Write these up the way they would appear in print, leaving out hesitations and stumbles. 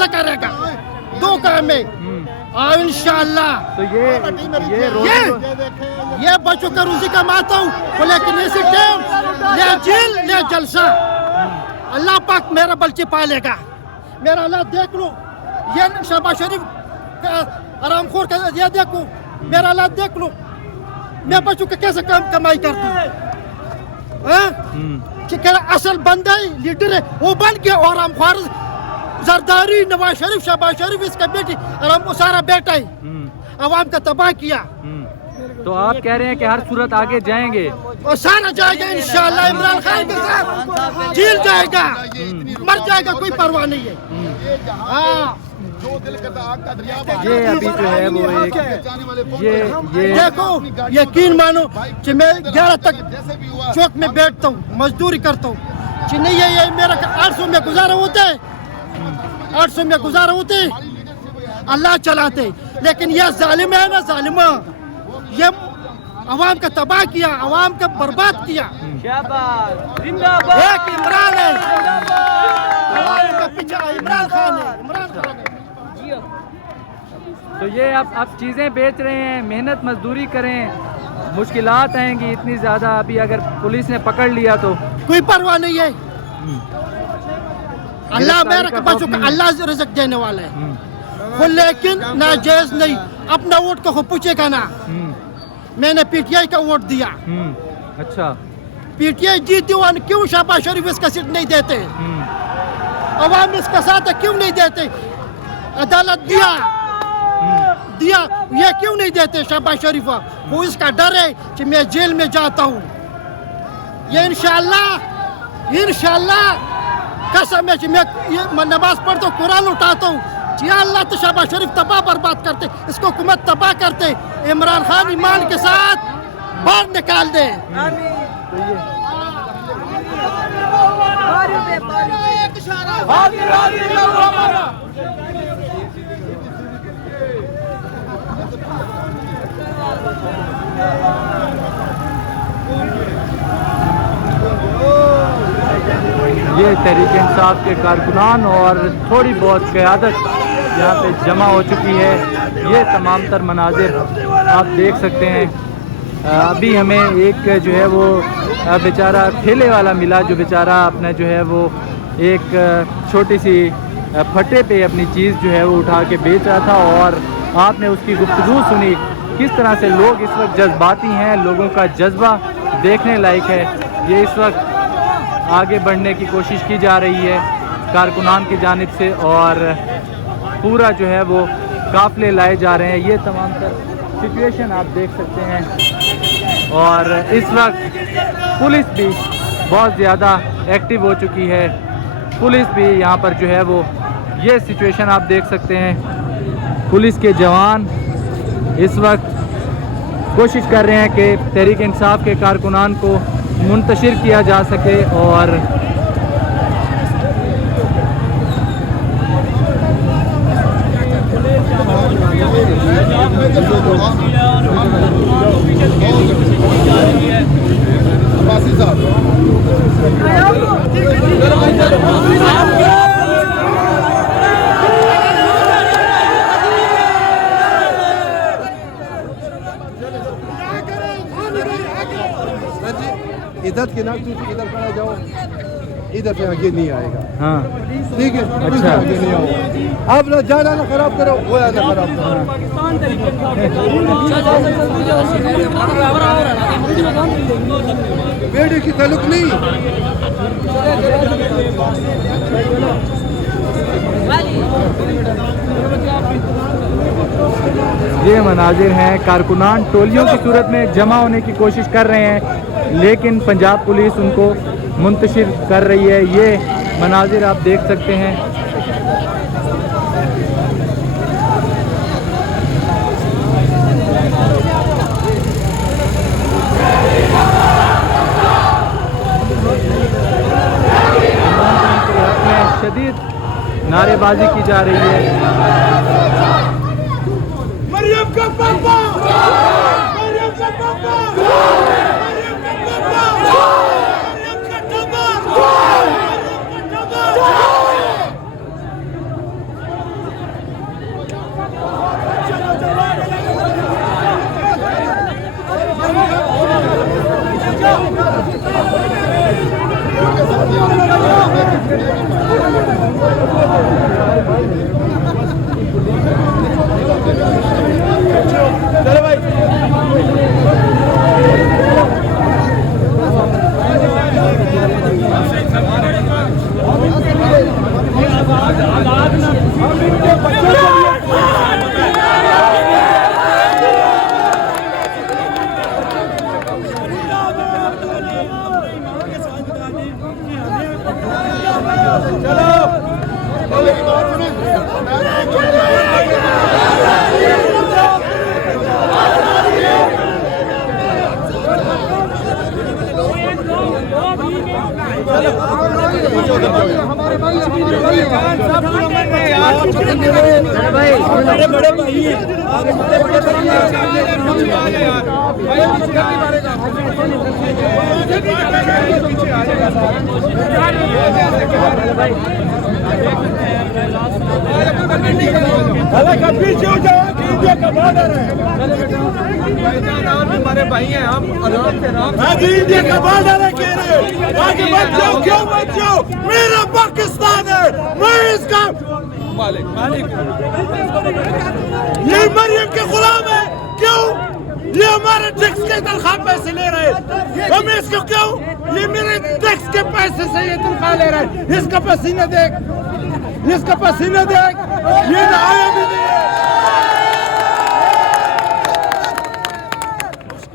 कैसे करेगा 2 काम में। इंशाअल्लाह तो ये बच्चों का रोजी कमाता हूँ, लेकिन इसी टाइम ले जेल ले जलसा। अल्लाह पाक मेरा बच्चे पालेगा, मेरा अल्लाह देख लो। ये शहबाज शरीफ का आरामखोर का ये देखो, मेरा अल्लाह देख लो मैं बच्चों का कैसे कमाई करती हूँ। असल बंदा लीडर है वो बन गया, और आरामखोर जरदारी नवाज शरीफ शहबाज शरीफ इसका बेटी आराम सारा बेटा ही अवाम का तबाह किया। तो आप कह रहे हैं कि हर सूरत आगे जाएंगे और सारा जाएगा इंशाअल्लाह। इमरान खान के साथ जेल जाएगा, मर जाएगा, कोई परवाह नहीं है। ये अभी जो है वो एक ये देखो, यकीन मानो कि मैं 11 तक चौक में बैठता हूँ, मजदूरी करता हूँ। नहीं ये मेरा 800 में गुजारा होता है, 800 में गुजारा होते, अल्लाह चलाते। लेकिन यह जालिम है ना, जालिमा, ये अवाम का तबाह किया, अवाम का बर्बाद किया। एक इमरान है, अवाम का पीछे इमरान खान है, इमरान खान है। तो ये आप चीज़ें बेच रहे हैं, मेहनत मजदूरी करें, मुश्किलात आएंगी इतनी ज़्यादा। अभी अगर पुलिस ने पकड़ लिया तो कोई परवाह नहीं है। अल्लाह मेरा बच्चों का अल्लाह रिज़्क़ देने वाला है, लेकिन नाजायज नहीं। अपना वोट को पूछेगा ना, मैंने पीटीआई का वोट दिया। अच्छा, पीटीआई जीती हुआ, क्यों शहबाज शरीफ इसका सीट नहीं देते? अवाम इसका साथ है, क्यों नहीं देते? अदालत दिया, ये क्यों नहीं देते शहबाज शरीफ? वो इसका डर है कि मैं जेल में जाता हूँ। ये इंशाअल्लाह कसम है कि मैं नमाज पढ़ता हूँ, कुरान उठाता हूँ। या अल्लाह तो शहबाज शरीफ तबाह बर्बाद करते, इसको हुकूमत तबाह करते, इमरान खान ईमान के साथ बाहर निकाल दे। ये तहरीक इंसाफ के कारकुनान और थोड़ी बहुत क़यादत यहाँ पे जमा हो चुकी है। ये तमाम तर मनाजिर आप देख सकते हैं। अभी हमें एक जो है वो बेचारा ठेले वाला मिला, जो बेचारा अपना जो है वो एक छोटी सी फटे पे अपनी चीज़ जो है वो उठा के बेच रहा था, और आपने उसकी गुफ्तगू सुनी किस तरह से लोग इस वक्त जज्बाती हैं। लोगों का जज्बा देखने लायक है। ये इस वक्त आगे बढ़ने की कोशिश की जा रही है कारकुनान की जानिब से, और पूरा जो है वो काफ़िले लाए जा रहे हैं। ये तमाम तर सिचुएशन आप देख सकते हैं। और इस वक्त पुलिस भी बहुत ज़्यादा एक्टिव हो चुकी है। पुलिस भी यहाँ पर जो है वो ये सिचुएशन आप देख सकते हैं। पुलिस के जवान इस वक्त कोशिश कर रहे हैं कि तहरीक इंसाफ के कारकुनान को मुंतशिर किया जा सके, और इधर के ना इधर खड़ा जाओ, इधर से आगे नहीं आएगा। हाँ ठीक है, अच्छा, आगे नहीं आओ। आप ना ज़्यादा ना खराब करो, वो ज़्यादा खराब करो। बेटे की ताल्लुक नहीं। ये मनाजिर हैं, कारकुनान टोलियों की सूरत में जमा होने की कोशिश कर रहे हैं, लेकिन पंजाब पुलिस उनको मुंतशिर कर रही है। ये मनाजिर आप देख सकते हैं। शदीद नारेबाजी की जा रही है। मरियम का पापा, मरियम का पापा, मरियम का पापा, मरियम का पापा, बड़े बड़े भाई हैं, बड़े भाई पीछे हो जाओ, इंडिया का बॉर्डर है, हमारे भाई हैं, हम आराम से आगे इंडिया का बॉर्डर है, कह रहे आगे मत जाओ, क्यों मत जाओ, मेरा पाकिस्तान है, मैं इसका मालिक ये मरियम के गुलाम है, क्यों ये हमारे टैक्स के तनख्वाह पैसे ले रहे हैं, हम इसको क्यों, ये मेरे टैक्स के पैसे से ये तनख्वाह ले रहे हैं, इसका पसीना देख, इसका पसीना देख, ये नहाया भी नहीं है।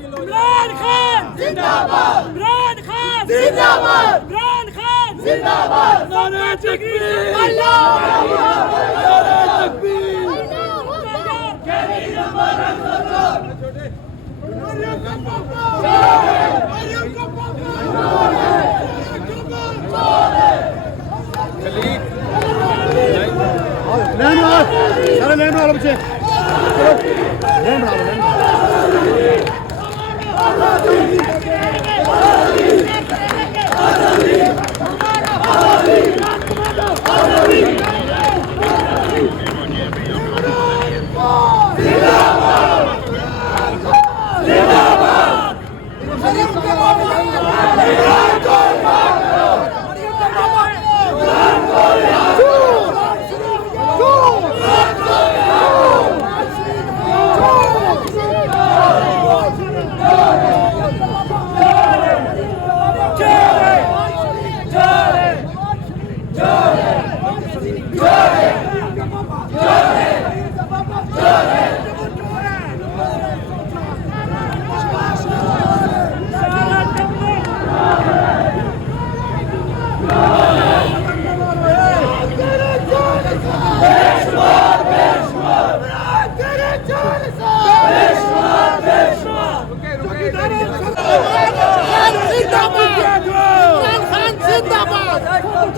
इमरान खान जिंदाबाद, इमरान खान जिंदाबाद, इमरान खान जिंदाबाद, नारे तकबीर, अल्लाह नारे तकबीर, मरियम का पापा, मरियम का पापा, सारे लेने वाले बच्चे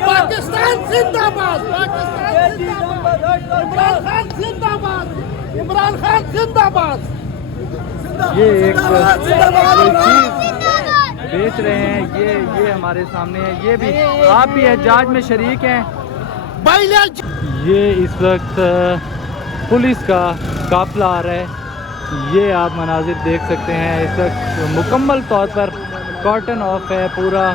पाकिस्तान जिंदाबाद, पाकिस्तान जिंदाबाद, इमरान खान जिंदाबाद, इमरान खान जिंदाबाद। ये एक चीज बेच रहे हैं, ये हमारे सामने है, ये भी आप भी एहतजाज में शरीक हैं। ये इस वक्त पुलिस का काफिला आ रहा है, ये आप मनाजिर देख सकते हैं। इस वक्त मुकम्मल तौर पर कॉर्टन ऑफ है पूरा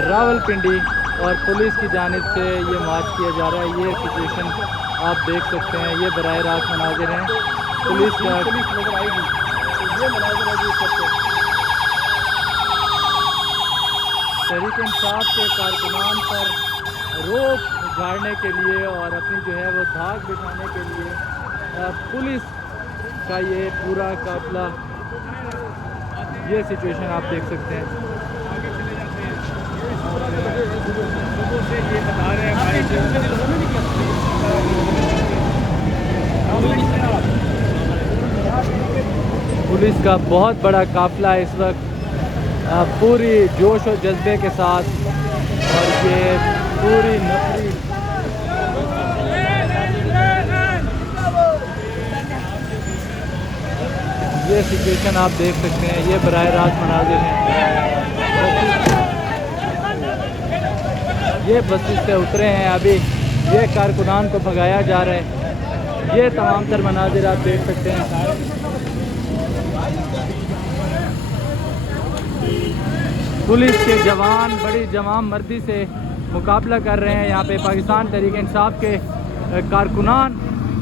रावलपिंडी और पुलिस की जानिब से ये मार्च किया जा रहा है। ये सिचुएशन आप देख सकते हैं, ये बराह रास्त मनाजिर हैं। पुलिस नजर आएगी, ये मनाजिर है जी सबको। तहरीक इंसाफ के कारकुनान पर रोक झाड़ने के लिए और अपनी जो है वो धाक बिठाने के लिए पुलिस का ये पूरा काफिला, ये सिचुएशन आप देख सकते हैं। पुलिस का बहुत बड़ा काफिला इस वक्त पूरी जोश और जज्बे के साथ, और ये पूरी नफरी ये सिचुएशन आप देख सकते हैं, ये बराह रास्त मनाजिर हैं। ये बसेस से उतरे हैं अभी, ये कारकुनान को भगाया जा रहा है, ये तमाम तर मनाजिर आप देख सकते हैं। पुलिस के जवान बड़ी जवान मर्दी से मुकाबला कर रहे हैं। यहाँ पे पाकिस्तान तहरीक इंसाफ के कारकुनान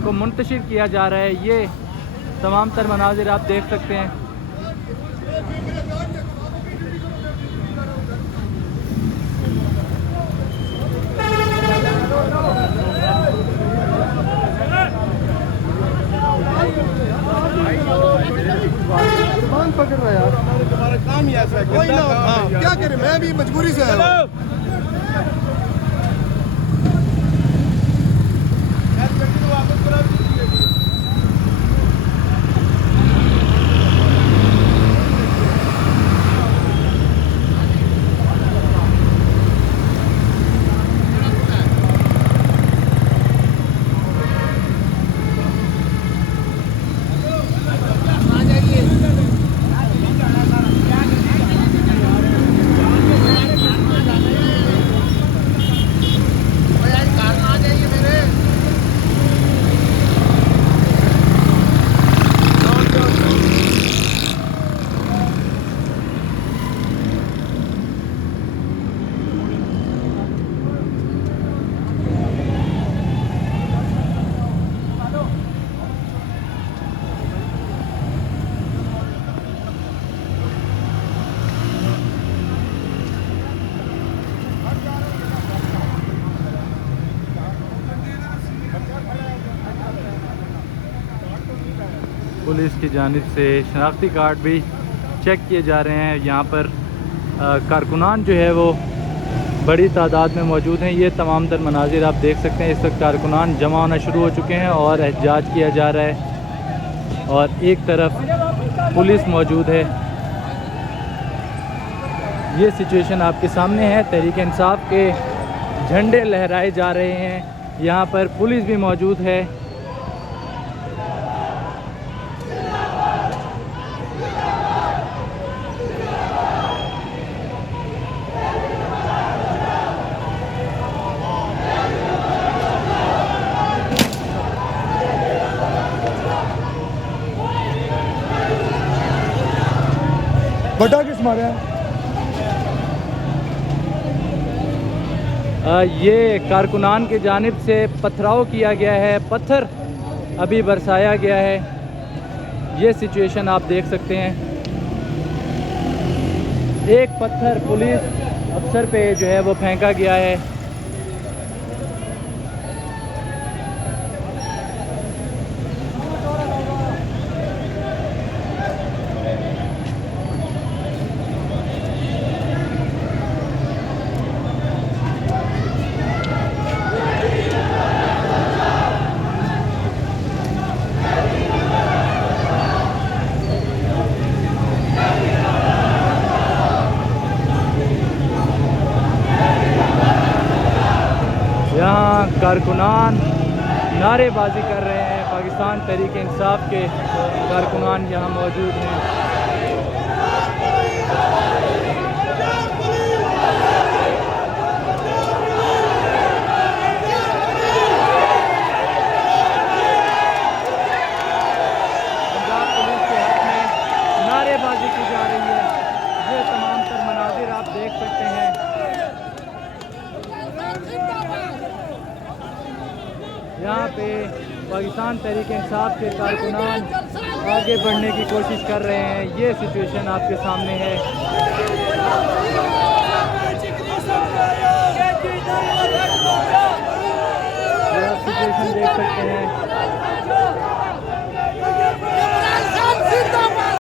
को मुंतशिर किया जा रहा है, ये तमाम तर मनाजिर आप देख सकते हैं। पकड़ रहा यार, तुम्हारा काम ही ऐसा है, कोई ना, क्या करें, मैं भी मजबूरी से आया हूं। पुलिस की जानिब से शनाख्ती कार्ड भी चेक किए जा रहे हैं। यहाँ पर कारकुनान जो है वो बड़ी तादाद में मौजूद हैं। ये तमाम तर मनाजिर आप देख सकते हैं। इस वक्त कारकुनान जमा होना शुरू हो चुके हैं और एहतजाज किया जा रहा है और एक तरफ पुलिस मौजूद है। ये सिचुएशन आपके सामने है। तहरीक इंसाफ के झंडे लहराए जा रहे हैं। यहाँ पर पुलिस भी मौजूद है। बटा किस मारे हैं? ये कारकुनान की जानिब से पथराव किया गया है, पत्थर अभी बरसाया गया है। ये सिचुएशन आप देख सकते हैं। एक पत्थर पुलिस अफसर पे जो है वो फेंका गया है। यहाँ कारकुनान नारेबाजी कर रहे हैं। पाकिस्तान तहरीक इंसाफ के कारकुनान यहाँ मौजूद हैं। पंजाब पुलिस के हक में नारेबाजी की जा रही है। ये तमाम तर मनाजिर आप देख सकते हैं। यहाँ पे पाकिस्तान तहरीक इंसाफ के कारकुनान आगे बढ़ने की कोशिश कर रहे हैं। ये सिचुएशन आपके सामने है। ये आप सिचुएशन देख सकते हैं।